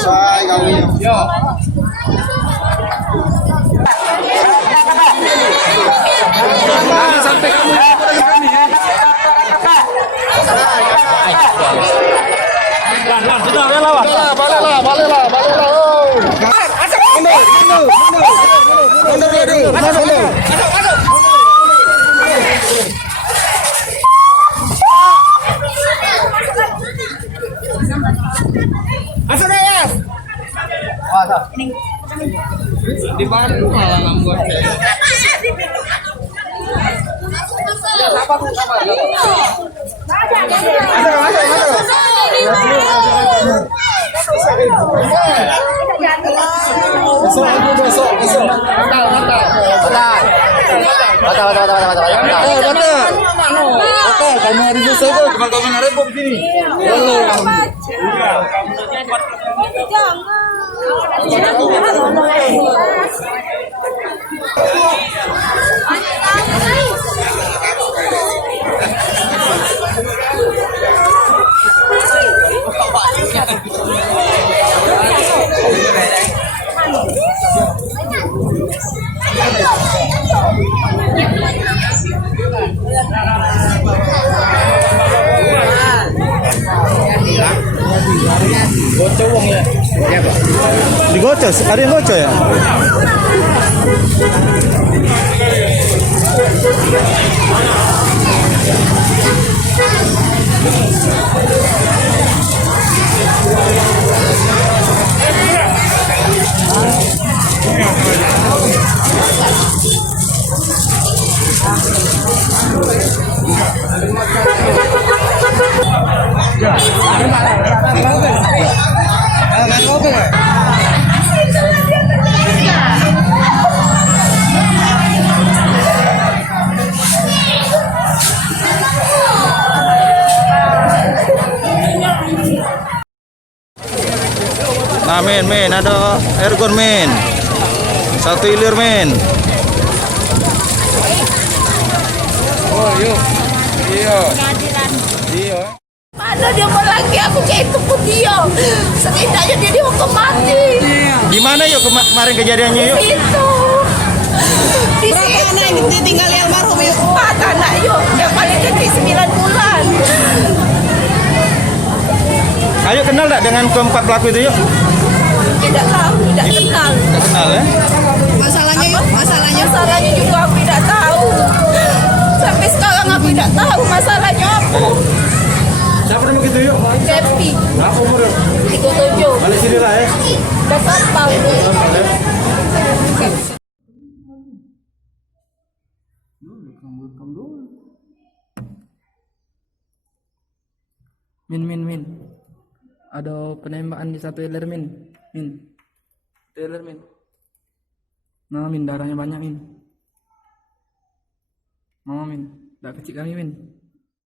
Selesai kami. Yo. Sampai kamu pelan-pelan sudah relawan. Baliklah. Mundur. Di mana malah ngambut kamu hari selesai kok teman-teman ada kok begini. Gocok uang ya? Iya Pak. Digocok? Ada yang gocok ya? Nah men, ada airgun men, 1 ilir men. Oh yuk, iya. Mana dia mau lagi aku kayak itu pun dia. Setidaknya dia dihukum mati. Di mana yuk kemarin kejadiannya yuk? Di situ. Di Berapa anak yang ditinggali almarhum yuk? 4 anak yuk. Yang paling kecil 9 bulan. Ayo kenal tak dengan keempat pelaku itu yuk? Tidak tahu, tidak kenal. Tidak kenal ya? Masalahnya yuk, Masalahnya juga aku tidak tahu. Sampai sekarang aku tidak tahu masalahnya apa. Siapa nama gitu yuk? Depi. Apa umur? 37. Balik sini lah ya. Udah sampah. Min. Ada penembakan di 1 ilir min. 1 ilir min. Nah min, darahnya banyak min. Min, tak kecil kami min.